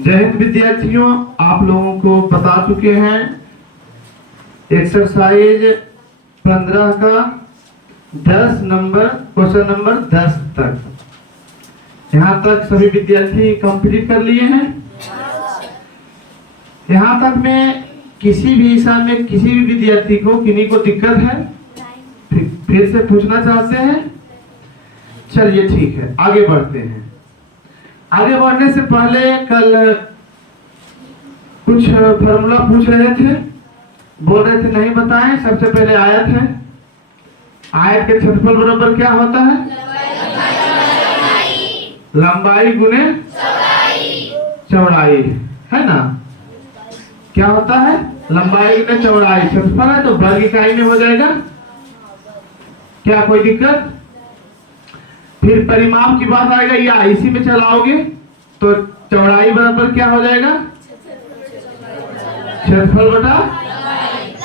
जय हिंद विद्यार्थियों, आप लोगों को बता चुके हैं एक्सरसाइज 15 का 10 नंबर क्वेश्चन नंबर 10 तक। यहाँ तक सभी विद्यार्थी कंप्लीट कर लिए हैं। यहाँ तक में किसी भी हिसाब में किसी भी विद्यार्थी को किन्हीं को दिक्कत है, फिर से पूछना चाहते हैं? चलिए ठीक है, आगे बढ़ते हैं। आगे बढ़ने से पहले कल कुछ फॉर्मूला पूछ रहे थे, बोल रहे थे नहीं बताएं। सबसे पहले आयत है, आयत के क्षेत्रफल बराबर क्या होता है? लंबाई गुने चौड़ाई, है ना? क्या होता है? लंबाई गुने चौड़ाई। क्षेत्रफल है तो वर्ग इकाई में हो जाएगा। क्या कोई दिक्कत? फिर परिमाप की बात आएगा, या इसी में चलाओगे तो चौड़ाई बराबर क्या हो जाएगा? क्षेत्रफल बटा,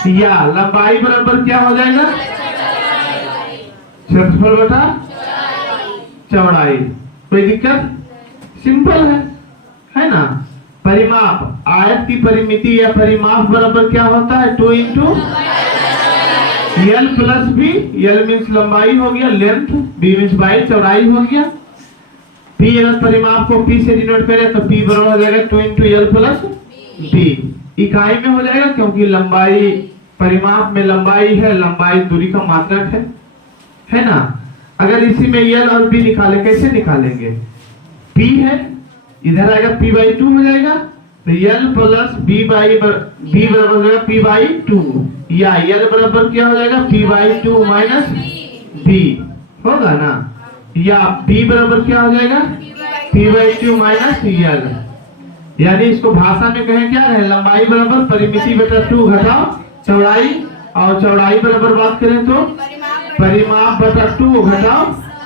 या लंबाई बराबर क्या हो जाएगा? क्षेत्रफल बटा चौड़ाई। कोई दिक्कत? सिंपल है ना? परिमाप, आयत की परिमिति या परिमाप बराबर क्या होता है? 2 into L plus B. L means लंबाई हो गया, लेंथ, B मीन्स बाई, चौड़ाई हो गया। P अगर परिमाप को P से डिनोट करें तो P बराबर हो जाएगा 2 इंटू L प्लस B। इकाई में हो जाएगा क्योंकि लंबाई, परिमाप में लंबाई है, लंबाई दूरी का मात्रक है ना? अगर इसी में L और B निकाले, कैसे निकालेंगे? P है, इधर आएगा P बाई 2 हो जाएगा, तो L प्लस B बराबर हो जाएगा P बाई 2, या L बराबर क्या हो जाएगा? P बाई 2 माइनस B होगा ना? या B बराबर क्या हो जाएगा? P by 2 minus L। यानी इसको भाषा में कहें क्या है? लंबाई बराबर परिमिति बटा 2 घटाओ चौड़ाई, और चौड़ाई बराबर बात करें तो परिमाप बटा 2 घटाओ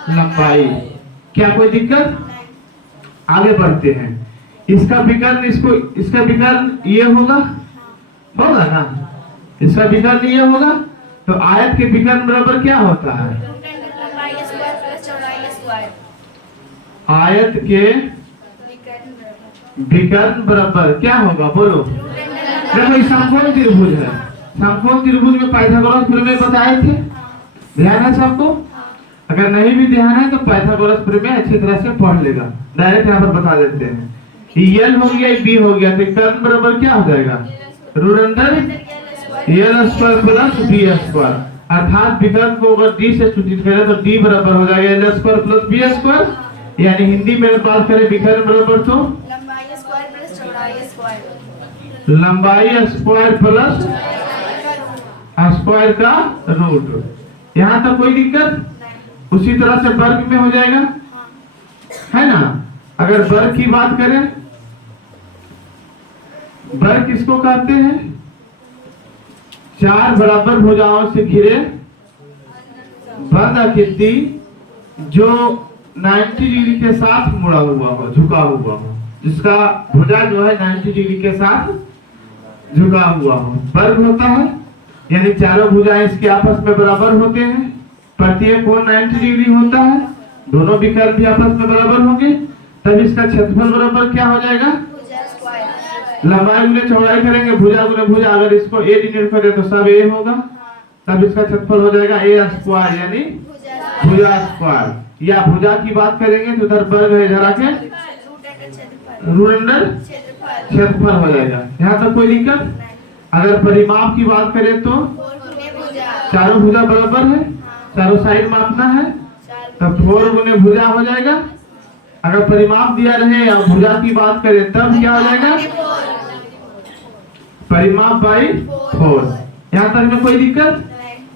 लंबाई। क्या कोई दिक्कत? आगे बढ़ते हैं। इसका विकर्ण, इसका विकर्ण ये होगा ना? इसका विकर्ण ये होगा, तो आयत के विकर्ण बराबर क्या होता है? आयत के विकर्ण बराबर क्या होगा? बोलो। देखो समकोण त्रिभुज है, समकोण त्रिभुज में पाइथागोरस प्रमेय बताए थे, ध्यान है सबको? अगर नहीं भी ध्यान है तो पाइथागोरस प्रमेय अच्छी तरह से पढ़ लेगा। डायरेक्ट यहाँ पर बता देते हैं। L हो गया, B हो गया, तो कर्ण बराबर क्या हो जाएगा? Root under L square plus B square. अर्थात विकर्ण को अगर D से सूचित करें तो D बराबर हो जाएगा L square plus B square. यानी हिंदी में बात करें विकर्ण बराबर तो लंबाई स्क्वायर प्लस स्क्वायर का रूट। यहाँ तक कोई दिक्कत? उसी तरह से वर्ग में हो जाएगा, है ना? अगर वर्ग की बात करें, वर्ग किसको कहते हैं? 4 बराबर भुजाओं से घिरे बंद आकृति जो 90 डिग्री के साथ मुड़ा हुआ हो, झुका हुआ हो, जिसका भुजा जो है 90 डिग्री के साथ झुका हुआ हो, वर्ग होता है। यानी चारों भुजाएं इसके आपस में बराबर होते हैं, प्रत्येक कोण 90 डिग्री होता है, दोनों विकर्ण भी आपस में बराबर होंगे, तब इसका क्षेत्रफल बराबर क्या हो जाएगा? लंबाई गुने चौड़ाई करेंगे, भुजा गुने भुजा, अगर इसको A डिनोट करें तो सब A होगा, तब इसका क्षेत्रफल हो जाएगा A स्क्वायर, यानी भुजा स्क्वायर। या भुजा की बात करेंगे तो उधर वर्ग है, इधर आके रूट अंडर क्षेत्रफल हो जाएगा। यहाँ तक कोई दिक्कत? अगर परिमाप की बात करें तो चारों भुजा बराबर है, चारों साइड मापना है, तो 4 गुने भुजा हो जाएगा। अगर परिमाप दिया रहे और भुजा की बात करें तब क्या हो जाएगा? परिमाप बाई 4। यहाँ तक में कोई दिक्कत?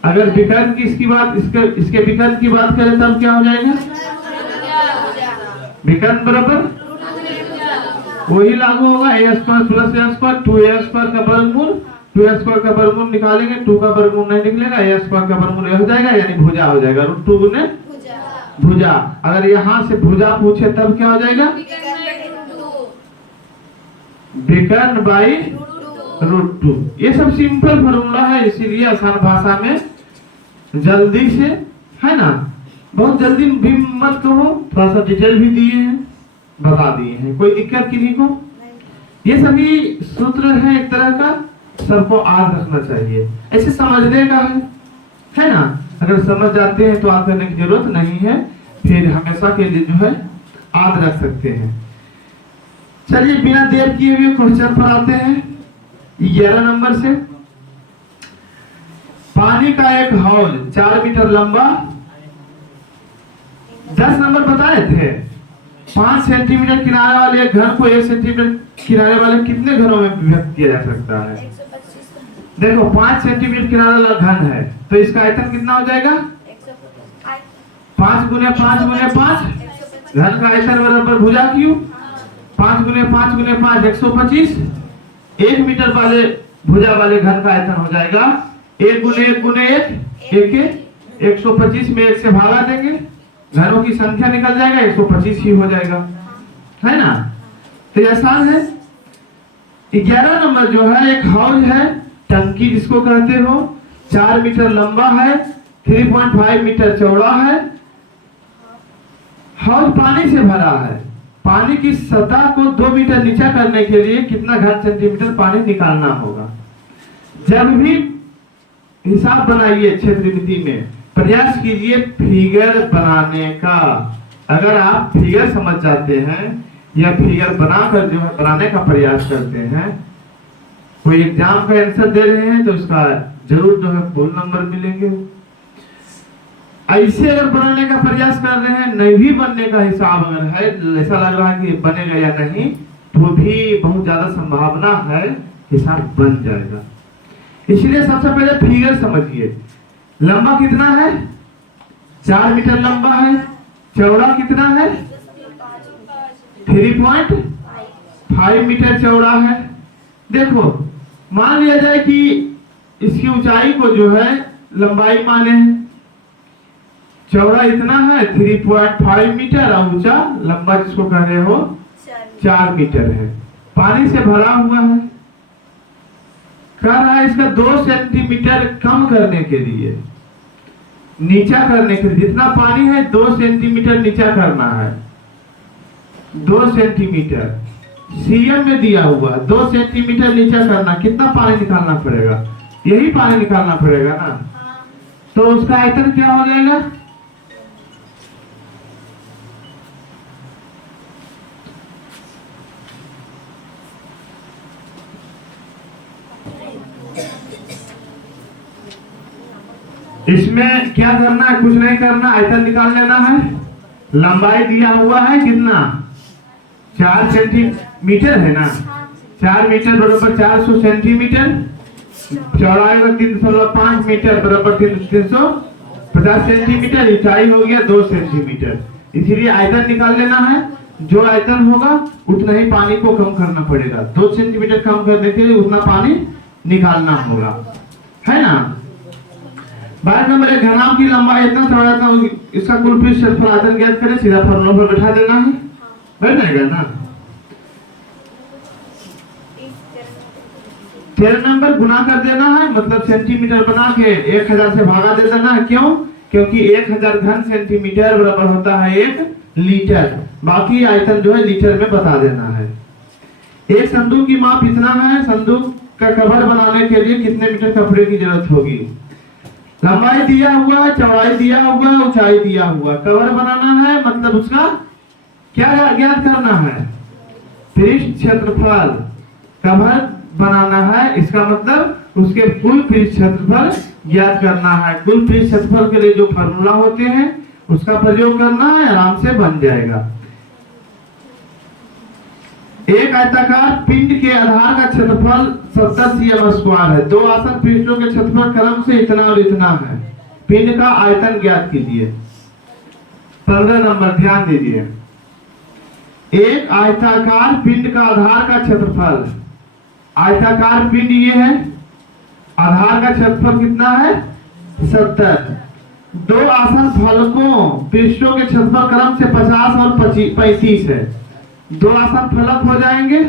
अगर विकर्ण की इसकी बात, इसके विकर्ण की बात करें तब क्या हो जाएगा? विकर्ण बराबर वही लागू होगा, A square plus A square, 2A square का वर्गमूल, 2A स्क्वायर का वर्गमूल निकालेंगे, 2 का वर्गमूल नहीं निकलेगा, A स्क्वायर का वर्गमूल हो जाएगा, यानी भुजा हो जाएगा रूट 2 गुने भुजा। अगर यहाँ से भुजा पूछे तब क्या हो जाएगा? विकर्ण बाई रूट 2। ये सब सिंपल फॉर्मूला है, इसीलिए आसान भाषा में जल्दी से, है ना? बहुत जल्दी भी मत कहो, थोड़ा सा डिटेल भी दिए हैं, बता दिए हैं। कोई दिक्कत किसी को? ये सभी सूत्र है एक तरह का, सबको याद रखना चाहिए, ऐसे समझने का है ना। अगर समझ जाते हैं तो याद करने की जरूरत नहीं है, फिर हमेशा के लिए जो है याद रख सकते हैं। चलिए बिना देर किए हुए क्वेश्चन पर आते हैं 11 नंबर से। पानी का एक हौज 4 मीटर लंबा, 10 नंबर बताए थे। 5 सेंटीमीटर किनारे वाले एक घर को 1 सेंटीमीटर किनारे वाले कितने घरों में विभक्त किया जा सकता है? देखो 5 सेंटीमीटर किनारे वाला घन है तो इसका आयतन कितना हो जाएगा? 5 गुने 5 गुने 5, घन का आयतन बराबर भुजा क्यूब, 5 गुने 5 गुने 5 125। 1 मीटर वाले भुजा वाले घन का आयतन हो जाएगा 1 गुने 1 गुने 1 125 में 1 से भागा देंगे, घरों की संख्या निकल जाएगा, 125 ही हो जाएगा, है ना। तो ये आसान है। 11 नंबर जो है एक हौज है, टंकी जिसको कहते हो, 4 मीटर लंबा है, 3.5 मीटर चौड़ा है। हौज पानी से भरा है, पानी की सतह को 2 मीटर नीचा करने के लिए कितना घन सेंटीमीटर पानी निकालना होगा? जब भी हिसाब बनाइए क्षेत्रमिति में प्रयास कीजिए फिगर बनाने का। अगर आप फिगर समझ जाते हैं या फिगर बनाकर जो है बनाने का प्रयास करते हैं, कोई एग्जाम का आंसर दे रहे हैं तो उसका जरूर जो है फुल नंबर मिलेंगे। ऐसे अगर बनाने का प्रयास कर रहे हैं, नहीं भी बनने का हिसाब अगर है, ऐसा लग रहा है कि बनेगा या नहीं, तो भी बहुत ज्यादा संभावना है हिसाब बन जाएगा। इसलिए सबसे पहले फिगर समझिए। लंबा कितना है? 4 मीटर लंबा है, चौड़ा कितना है? 3.5 मीटर चौड़ा है। देखो मान लिया जाए कि इसकी ऊंचाई को जो है लंबाई माने हैं, चौड़ा इतना है 3.5 मीटर और ऊंचा लंबा जिसको कह रहे हो 4 मीटर है। पानी से भरा हुआ है, कह रहा है इसका 2 सेंटीमीटर कम करने के लिए, नीचा करने के लिए, जितना पानी है 2 सेंटीमीटर नीचा करना है। 2 सेंटीमीटर सीएम में दिया हुआ, 2 सेंटीमीटर नीचा करना, कितना पानी निकालना पड़ेगा? यही पानी निकालना पड़ेगा ना। तो उसका आयतन क्या हो जाएगा? इसमें क्या करना है? कुछ नहीं करना, आयतन निकाल लेना है। लंबाई दिया हुआ है कितना? 4 सेंटीमीटर है ना, 4 मीटर बराबर 400 सेंटीमीटर, चौड़ाई 3.5 मीटर बराबर 350 सेंटीमीटर, ऊंचाई हो गया 2 सेंटीमीटर। इसीलिए आयतन निकाल लेना है। जो आयतन होगा उतना ही पानी को कम करना पड़ेगा। 2 सेंटीमीटर कम करने के लिए उतना पानी निकालना होगा, है ना। 12 नंबर एक घनाभ की लंबाई इतना चौड़ा था, इसका कुल पृष्ठ क्षेत्रफल आयतन ज्ञात करें। सीधा फॉर्मूला पर बैठा देना है, बैठ जाएगा ना। 13 नंबर गुना कर देना है, मतलब सेंटीमीटर बना के 1000 से भागा दे देना है। क्यों? क्योंकि 1000 घन सेंटीमीटर बराबर होता है 1 लीटर। बाकी आयतन जो है लीटर में बता देना है। एक संदूक की माप इतना है, संदूक का कवर बनाने के लिए कितने मीटर कपड़े की जरूरत होगी? लंबाई दिया हुआ, चौड़ाई दिया हुआ, ऊंचाई दिया हुआ, कवर बनाना है, मतलब उसका क्या ज्ञात करना है? पृष्ठ क्षेत्रफल। कवर बनाना है, इसका मतलब उसके कुल पृष्ठ क्षेत्रफल ज्ञात करना है। कुल पृष्ठ क्षेत्रफल के लिए जो फॉर्मूला होते हैं उसका प्रयोग करना है, आराम से बन जाएगा। एक आयताकार पिंड के आधार का क्षेत्रफल 70 cm स्क्वायर है। 2 आसन पृष्ठों के क्षेत्रफल क्रम से इतना और इतना है। पिंड का आयतन ज्ञात कीजिए। 15 नंबर ध्यान दीजिए। एक आयताकार पिंड का आधार का क्षेत्रफल, आयताकार पिंड ये है, आधार का क्षेत्रफल कितना है? 70। 2 आसन फलकों पृष्ठों के क्षेत्रफल क्रम से 50 और 35 है। 2 आसन फलक हो जाएंगे,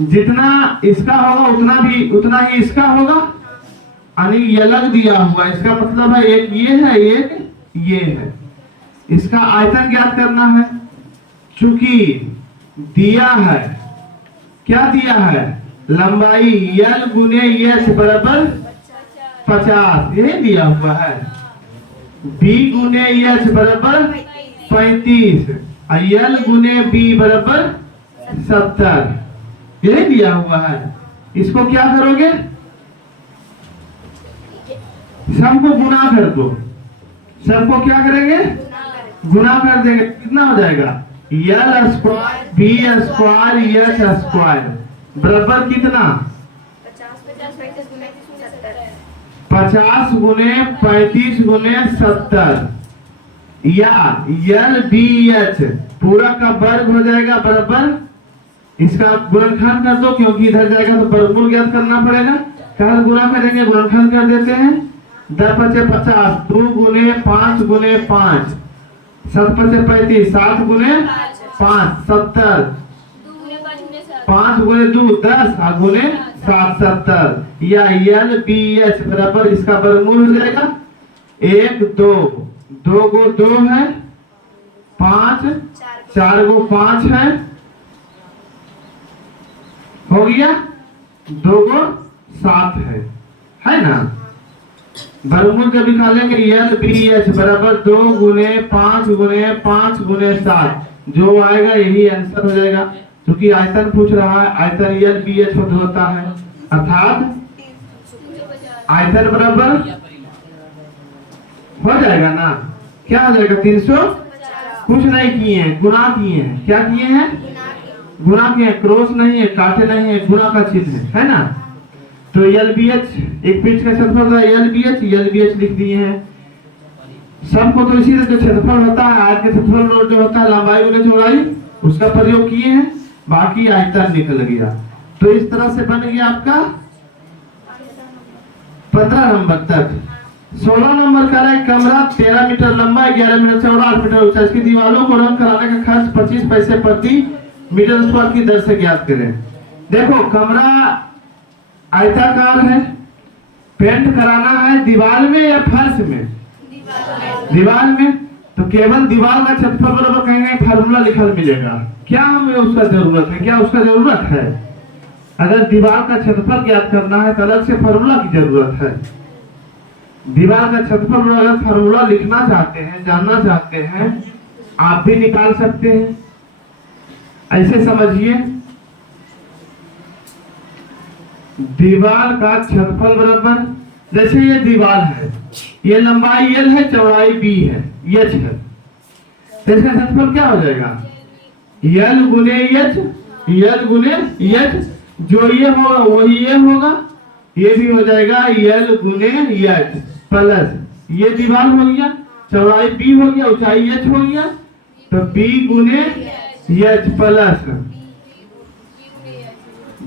जितना इसका होगा उतना ही इसका होगा, यानी ये अलग दिया हुआ। इसका मतलब है एक ये है, एक ये है। इसका आयतन ज्ञात करना है। चूंकि दिया है, क्या दिया है, लंबाई यल गुने एच बराबर 50, यही दिया हुआ है। बी गुने एच बराबर 35 और यल गुने बी बराबर 70, यही दिया हुआ है। इसको क्या करोगे, सबको गुना कर दो, सबको क्या करेंगे, गुना कर देंगे। कितना हो जाएगा, L square B square H square बराबर कितना, 50 गुने 35 गुने 70 या यल बी एच पूरा का वर्ग हो जाएगा बराबर, इसका गुणनखंड कर दो क्योंकि इधर जाएगा तो वर्गमूल ज्ञात करना पड़ेगा। कल गुना करेंगे, गुणनखंड कर देते हैं। 10 पचे 50, 2 गुने 5 गुने 5, 7 पचे 35, 7 गुने 5 70, 5 गुने 2 10 और गुने 7 70 या यल बी एच बराबर इसका वर्गमूल हो जाएगा 1 2, 2 गो 2 है, 5 4 गो 5 हो गया, 2 गो 7 है ना। वर्गमूल कभी निकालेंगे, यल बी एच बराबर 2 गुने 5 गुने 5 गुने 7, जो आएगा यही आंसर हो जाएगा। क्योंकि आयतन पूछ रहा है, आयतन यल बी एच होता है, अर्थात आयतन बराबर हो जाएगा ना, क्या हो जाएगा 300, कुछ नहीं किए हैं, गुना किए हैं। क्या किए हैं, गुना किए हैं, क्रॉस नहीं है, काटे नहीं है, गुना का चिन्ह है ना। तो यल बी एच एक पृष्ठ का क्षेत्रफल है, यल बी एच लिख दिए हैं सबको। तो इसी तरह जो क्षेत्रफल होता है, आयत के क्षेत्रफल जो होता है लंबाई गुने चौड़ाई, उसका प्रयोग किए हैं, बाकी आयतन निकल गया। तो इस तरह से बन गया आपका 15 नंबर तक। 16 नंबर का है, कमरा 13 मीटर लंबा 11 मीटर चौड़ा 8 मीटर ऊंचा, इसकी दीवारों को रंग कराने का खर्च 25 पैसे प्रति मीटर स्क्वायर की दर से ज्ञात करें। देखो कमरा आयताकार है, पेंट कराना है दीवार में या फर्श में, दीवार में, तो केवल दीवार का क्षेत्रफल बराबर कहेंगे, फार्मूला लिखल मिलेगा। क्या हमें उसका जरूरत है, क्या उसका जरूरत है, अगर दीवार का क्षेत्रफल ज्ञात करना है तो अलग से फार्मूला की जरूरत है। दीवार का क्षेत्रफल अगर फार्मूला लिखना चाहते हैं, जानना चाहते हैं, आप भी निकाल सकते हैं। ऐसे समझिए, दीवार का क्षेत्रफल बराबर, जैसे ये दीवार है, ये लंबाई एल है, चौड़ाई बी है, एच है, तो इसका क्षेत्रफल क्या हो जाएगा, यल गुने एच, यल गुने एच, जो ये होगा वही ये होगा, ये भी हो जाएगा यल गुने एच प्लस ये दीवार हो गया, चौड़ाई बी हो गया, ऊंचाई एच हो गया, तो बी गुने एच प्लस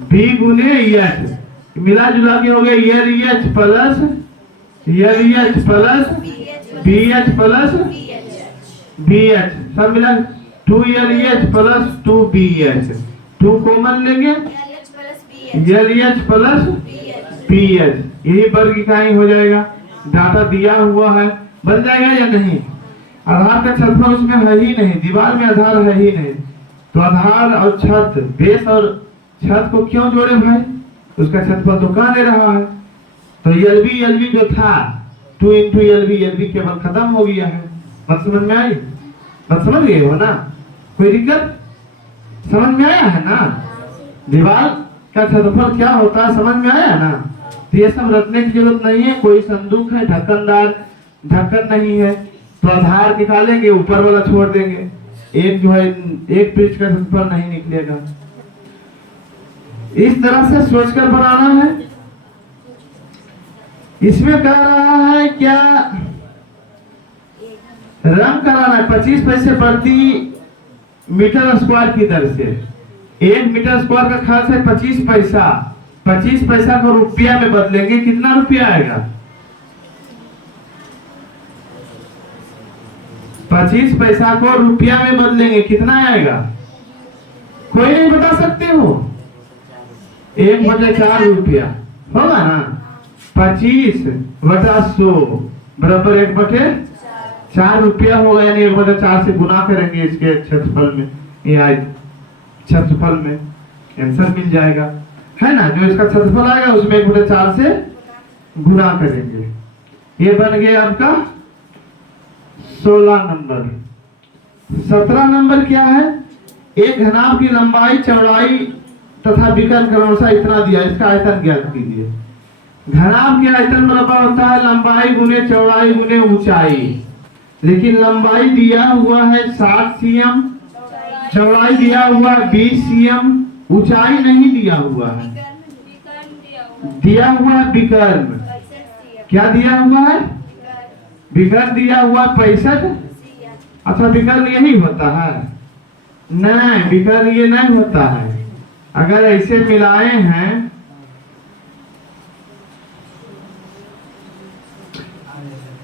बी गुने एच, मिला जुला के हो गया L H plus B H plus B H, सब मिला 2LH प्लस 2BH, 2 कॉमन लेंगे, LH प्लस BH, यही वर्ग इकाई हो जाएगा। डाटा दिया हुआ है, बन जाएगा या नहीं। आधार का क्षेत्रफल उसमें है ही नहीं, दीवार में आधार है ही नहीं, तो आधार और छत, बेस और छत को क्यों जोड़े भाई, उसका क्षेत्रफल तो कहाँ दे रहा है। तो LB जो था 2 into LB केवल खत्म हो गया है। बात समझ में आई, बात समझ गए हो ना, कोई दिक्कत समझ में आया है ना। दीवार का क्षेत्रफल क्या होता है समझ में आया ना। तो ये सब रखने की जरूरत नहीं है। कोई संदूक है ढक्कनदार, ढक्कन नहीं है तो आधार निकालेंगे, ऊपर वाला छोड़ देंगे, एक जो है एक पृष्ठ का क्षेत्रफल नहीं निकलेगा। इस तरह से सोचकर बनाना है। इसमें कह रहा है क्या, रंग कराना है 25 पैसे प्रति मीटर स्क्वायर की दर से। 1 मीटर स्क्वायर का खर्च है 25 पैसा, 25 पैसा को रुपया में बदलेंगे, कितना रुपया आएगा, 25 पैसा को रुपया में बदलेंगे कितना आएगा, कोई नहीं बता सकते हो, 1/4 रुपया होगा ना। 25/100 बराबर 1/4 रुपया होगा, यानी 1/4 से गुना करेंगे इसके क्षेत्रफल में। ये क्षेत्रफल में आंसर मिल जाएगा, है ना। जो इसका क्षेत्रफल आएगा उसमें 1/4 से गुणा करेंगे। ये बन गया आपका 16 नंबर। 17 नंबर क्या है? एक घनाभ की लंबाई, चौड़ाई तथा विकर्ण क्रमशः इतना दिया, इसका आयतन ज्ञात कीजिए। घनाभ के आयतन बराबर होता है लंबाई गुने चौड़ाई गुने ऊंचाई, लेकिन लंबाई दिया हुआ है 60 cm, चौड़ाई दिया हुआ 20 cm, ऊंचाई नहीं दिया हुआ है, दिया हुआ है विकर्ण। क्या दिया हुआ है? विकर्ण दिया हुआ 65। अच्छा, विकर्ण यही होता है? नहीं, विकर्ण ये नहीं होता है। अगर ऐसे मिलाए हैं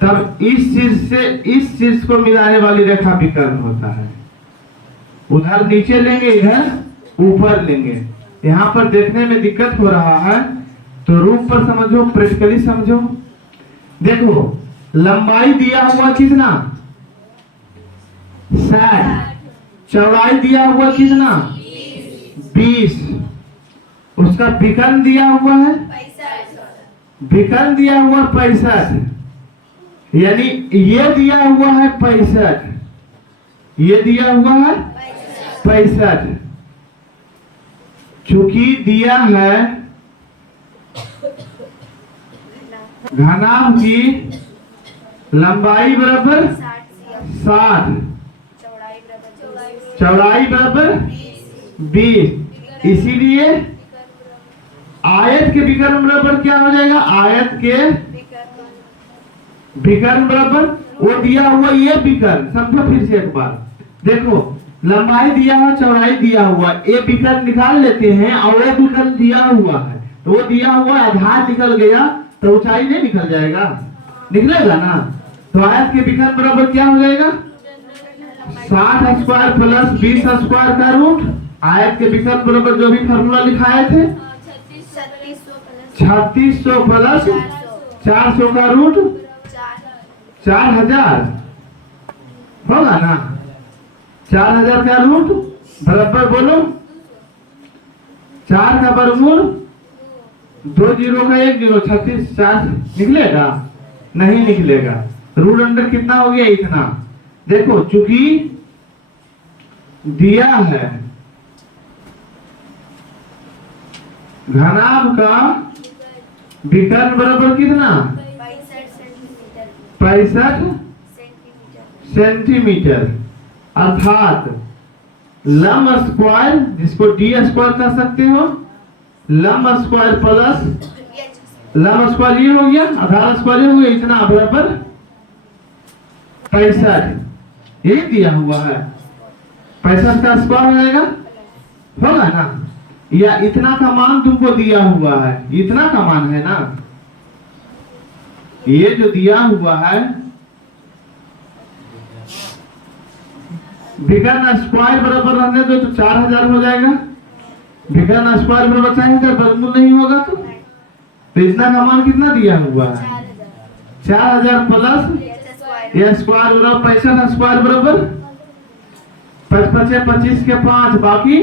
तब इस चीज से इस चीज को मिलाने वाली रेखा विकर्ण होता है। उधर नीचे लेंगे, इधर ऊपर लेंगे। यहाँ पर देखने में दिक्कत हो रहा है तो रूप पर समझो, प्रैक्टिकली समझो। देखो, लंबाई दिया हुआ कितना? 60। चौड़ाई दिया हुआ कितना? 20। उसका विकर्ण दिया हुआ है, विकर्ण दिया हुआ 65, यानी ये दिया हुआ है 65, ये दिया हुआ है 65। चूंकि दिया है घनाभ की लंबाई बराबर 60, चौड़ाई बराबर 20, इसीलिए आयत के विकर्ण बराबर क्या हो जाएगा? आयत के विकर्ण बराबर वो दिया हुआ ये विकर्ण। समझो फिर से एक बार, देखो लंबाई दिया हुआ, चौड़ाई दिया हुआ, ये विकर्ण निकाल लेते हैं और ये विकर्ण दिया हुआ है तो वो दिया हुआ आधार निकल गया तो ऊंचाई नहीं निकल जाएगा? निकलेगा ना। तो आयत के विकर्ण बराबर क्या हो जाएगा? 60 स्क्वायर प्लस 20 स्क्वायर का रूट। आयत के विकर्ण बराबर जो भी फॉर्मूला लिखाए थे 3600 प्लस 400 का रूट 4000 होगा ना। 4000 का रूट बराबर बोलो 4 का वर्गमूल 2 0 का 1 0, 36 4 निकलेगा? नहीं निकलेगा। रूट अंडर कितना हो गया? इतना। देखो, चूंकि दिया है घनाभ का विकर्ण बराबर कितना? 65 सेंटीमीटर, अर्थात लंब स्क्वायर, जिसको डी स्क्वायर कह सकते हो, लंब स्क्वायर प्लस लंब स्क्वायर ये हो गया, आधार स्क्वायर ये हो गया, इतना बराबर 65। यही दिया हुआ है, 65 का स्क्वायर हो जाएगा, होगा ना। या इतना का मान तुमको दिया हुआ है, इतना का मान है ना, ये जो दिया हुआ है विकर्ण स्क्वायर बराबर रहने दो तो 4000 हो जाएगा। विकर्ण स्क्वायर बराबर 4000, वर्गमूल नहीं होगा तो इतना का मान कितना दिया हुआ है? 4000 प्लस ये स्क्वायर बराबर 65 स्क्वायर बराबर 55 25 के 5 बाकी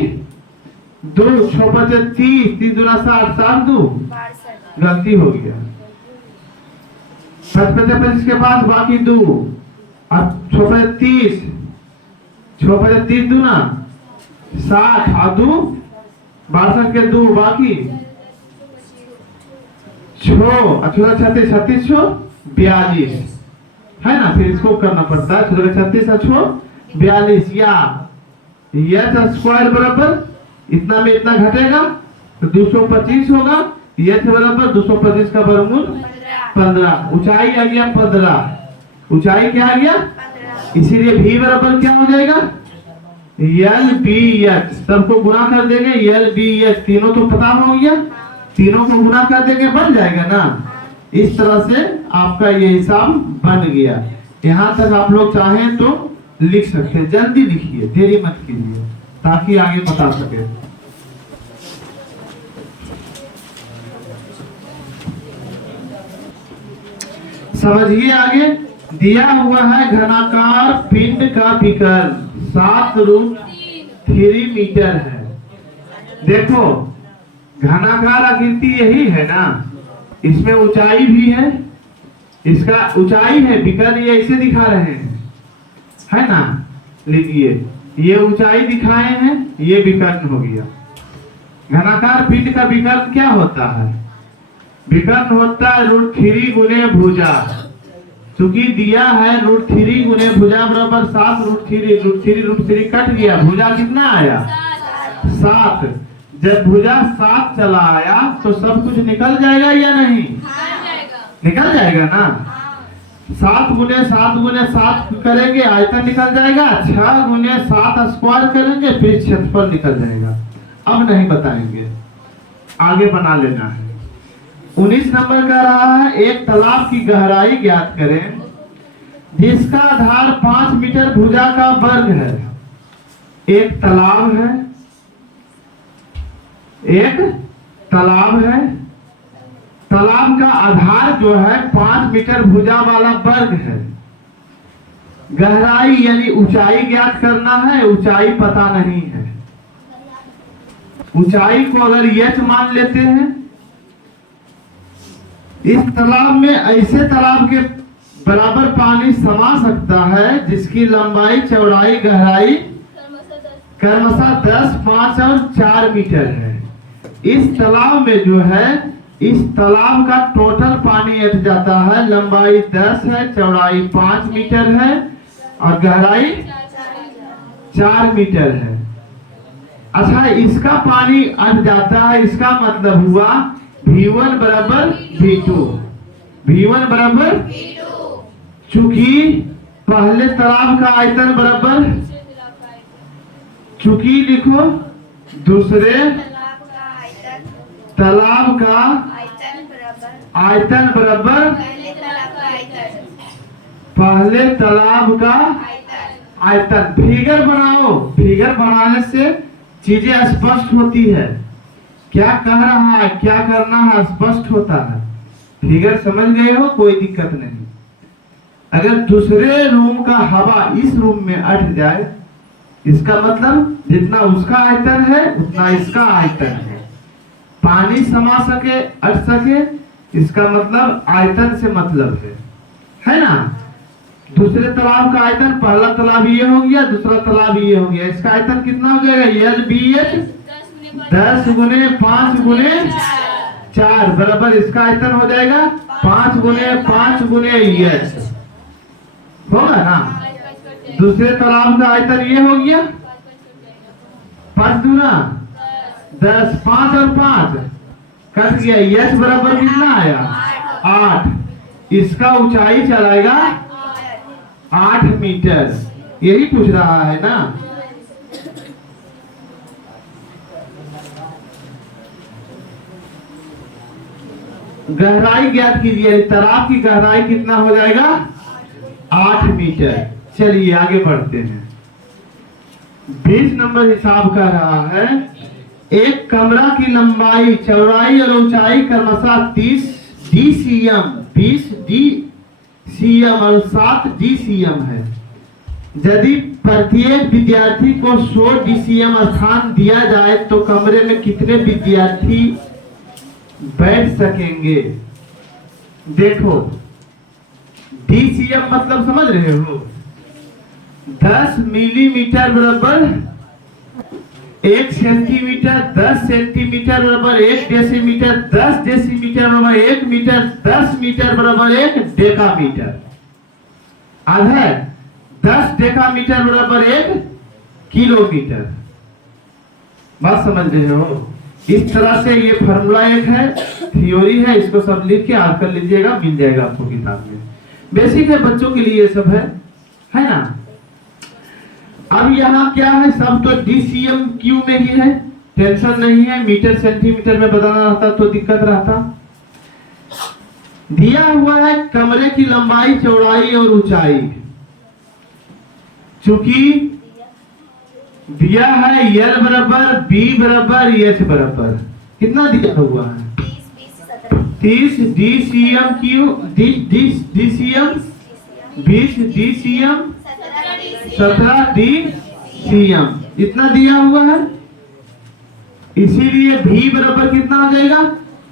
2 6 5 30 3 दूना 60 7 2 गलती हो गया। 55 25 के 5 बाकी 2 और 6 30 6 5 30 दूना 60 और 2 62 के 2 बाकी 6 36 36 42 है ना। फिर इसको करना पड़ता है 36 42 या एच स्क्वायर बराबर इतना में इतना घटेगा तो 225 होगा। एच बराबर 225 का वर्गमूल 15। ऊंचाई आ गया 15। ऊंचाई क्या आ गया? इसीलिए भी बराबर क्या हो जाएगा? L B H. सबको गुणा कर देंगे, एल बी एच तीनों तो पता हो गया, तीनों को गुणा कर देंगे बन जाएगा ना। इस तरह से आपका ये हिसाब बन गया। यहाँ तक आप लोग चाहें तो लिख सकते हैं, जल्दी लिखिए, देरी मत कीजिए ताकि आगे बता सके। समझिए आगे दिया हुआ है घनाकार पिंड का विकर्ण 7√3 मीटर है। देखो घनाकार आकृति यही है ना, इसमें ऊंचाई भी है, इसका ऊंचाई है, विकर्ण ये ऐसे दिखा रहे हैं, है ना। लीजिए ये ऊंचाई दिखाए हैं, ये विकर्ण हो गया। घनाकार पिंड का विकर्ण क्या होता है? विकर्ण होता है √3 गुने भुजा। चूंकि दिया है √3 गुने भुजा बराबर 7 √3 कट गया, भुजा कितना आया? 7। जब भुजा 7 चला आया तो सब कुछ निकल जाएगा या नहीं? निकल जाएगा ना। 7 गुने 7 करेंगे आयतन निकल जाएगा, 6 गुने 7 स्क्वायर करेंगे फिर क्षेत्रफल निकल जाएगा। अब नहीं बताएंगे, आगे बना लेना है। 19 नंबर का रहा है, एक तालाब की गहराई ज्ञात करें जिसका आधार 5 मीटर भुजा का वर्ग है। एक तालाब है, एक तालाब है, तालाब का आधार जो है 5 मीटर भुजा वाला वर्ग है। गहराई यानी ऊंचाई ज्ञात करना है, ऊंचाई पता नहीं है। ऊंचाई को अगर h मान लेते हैं, इस तालाब में ऐसे तालाब के बराबर पानी समा सकता है जिसकी लंबाई, चौड़ाई, गहराई क्रमशः 10, 5 और 4 मीटर है। इस तालाब में जो है, इस तालाब का टोटल पानी अट जाता है, लंबाई 10 है, चौड़ाई 5 मीटर है और गहराई 4 मीटर है। अच्छा, इसका पानी अट जाता है, इसका मतलब हुआ V1 बराबर V2, V1 बराबर V2। चूंकि पहले तालाब का आयतन बराबर, चूंकि लिखो दूसरे तालाब का आयतन बराबर पहले तालाब का आयतन। फिगर बनाओ, फिगर बनाने से चीजें स्पष्ट होती है, क्या कह रहा है, क्या करना है, स्पष्ट होता है। फिगर समझ गए हो, कोई दिक्कत नहीं। अगर दूसरे रूम का हवा इस रूम में अट जाए, इसका मतलब जितना उसका आयतन है उतना इसका आयतन है। पानी समा सके, अट सके, इसका मतलब आयतन से मतलब है ना। दूसरे तालाब का आयतन, पहला तालाब ये हो गया, दूसरा तालाब ये हो गया, इसका आयतन कितना हो जाएगा? LBH 10 गुने 5 गुने 4 बराबर इसका आयतन हो जाएगा 5 गुने 5 गुने h होगा ना। दूसरे तालाब का आयतन ये हो गया 5 दूना 10, 5 और 5 कट गया, h बराबर कितना आया? 8। इसका ऊंचाई चलाएगा 8 मीटर। यही पूछ रहा है ना। गहराई ज्ञात कीजिए, तालाब की गहराई कितना हो जाएगा? 8 मीटर। चलिए आगे बढ़ते हैं। 20 नंबर हिसाब कर रहा है, एक कमरा की लंबाई, चौड़ाई और ऊंचाई क्रमशः 30 DCM, 20 DCM और 7 DCM है। यदि प्रत्येक विद्यार्थी को 100 DCM स्थान दिया जाए तो कमरे में कितने विद्यार्थी बैठ सकेंगे? देखो DCM मतलब समझ रहे हो? 10 मिलीमीटर बराबर 1 सेंटीमीटर, 10 सेंटीमीटर बराबर 1 डेसीमीटर, 10 डेसीमीटर बराबर 1 मीटर, 10 मीटर बराबर 1 डेकामीटर। आधा 10 डेकामीटर बराबर 1 किलोमीटर। बात समझ रहे हो? इस तरह से ये फॉर्मूला एक है, थ्योरी है, इसको सब लिख के याद कर लीजिएगा, मिल जाएगा आपको किताब में। बेसिक है, बच्चों के लिए सब है ना। अब यहाँ क्या है, सब तो DCM क्यू में ही है, टेंशन नहीं है। मीटर सेंटीमीटर में बताना रहता तो दिक्कत रहता। दिया हुआ है कमरे की लंबाई, चौड़ाई और ऊंचाई। चूंकि दिया है L बराबर B बराबर H बराबर, कितना दिया हुआ है? 30 DCM क्यू, 20 DCM, 17 DCM, इतना दिया हुआ है। इसीलिए भी बराबर कितना हो जाएगा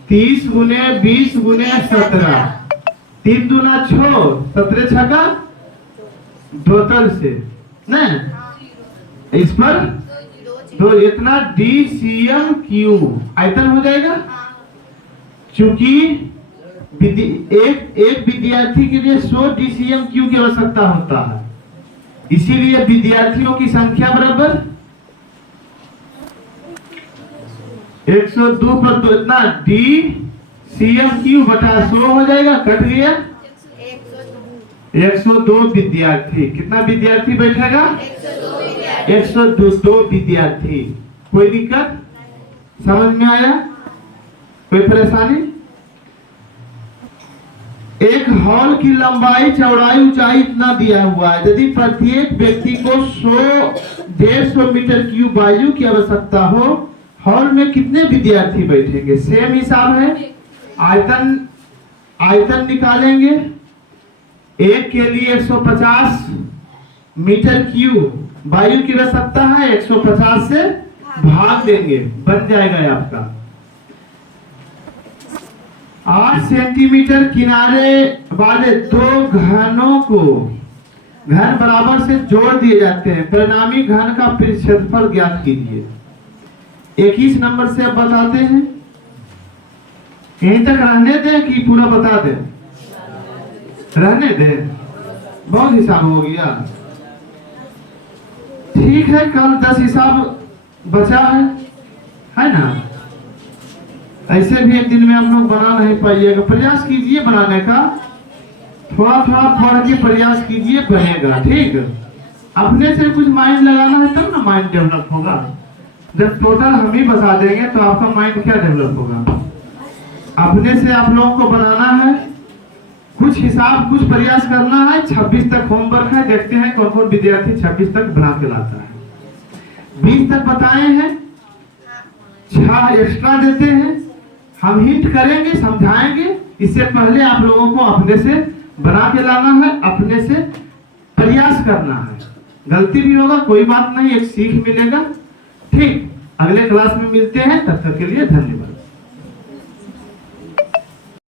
30 गुने 20 गुने 17, 3 दूना 6, 17 छका टोटल से न इस पर तो इतना DCM3 आयतन हो जाएगा। चूंकि एक विद्यार्थी के लिए 100 DCM3 की आवश्यकता होता है, इसीलिए विद्यार्थियों की संख्या बराबर 102 पर तो इतना DCM3 बटा 100 हो जाएगा, कट गया 102 विद्यार्थी। कितना विद्यार्थी बैठेगा 102 विद्यार्थी। कोई दिक्कत समझ में आया, कोई परेशानी? एक हॉल की लंबाई चौड़ाई ऊंचाई इतना दिया हुआ है, यदि प्रत्येक व्यक्ति को 100-150 मीटर क्यूब वायु की आवश्यकता हो, हॉल में कितने विद्यार्थी बैठेंगे? सेम हिसाब है, आयतन निकालेंगे। एक के लिए 150 मीटर क्यूब वायु की आवश्यकता है, 150 से भाग देंगे, बन जाएगा आपका 8 सेंटीमीटर किनारे वाले दो घनों को घन बराबर से जोड़ दिए जाते हैं, परिणामी घन का क्षेत्रफल ज्ञात कीजिए। 21 नंबर से अब बताते हैं, यहीं तक रहने दें कि पूरा बता दें? रहने दें, बहुत हिसाब हो गया। ठीक है, कल 10 हिसाब बचा है ना? ऐसे भी एक दिन में आप लोग बना नहीं पाइएगा, प्रयास कीजिए बनाने का, थोड़ा थोड़ा पढ़ के प्रयास कीजिए, बनेगा। ठीक, अपने से कुछ माइंड लगाना है तब ना माइंड डेवलप होगा। जब टोटल हम ही बता देंगे तो आपका माइंड क्या डेवलप होगा? अपने से आप लोगों को बनाना है, कुछ हिसाब कुछ प्रयास करना है। 26 तक होमवर्क है, देखते हैं कौन कौन विद्यार्थी 26 तक बना के लाता है। 20 तक बताए हैं, 6 एक्स्ट्रा देते हैं, हम हिंट करेंगे, समझाएंगे। इससे पहले आप लोगों को अपने से बना के लाना है, अपने से प्रयास करना है। गलती भी होगा कोई बात नहीं, एक सीख मिलेगा। ठीक, अगले क्लास में मिलते हैं, तब तक के लिए धन्यवाद।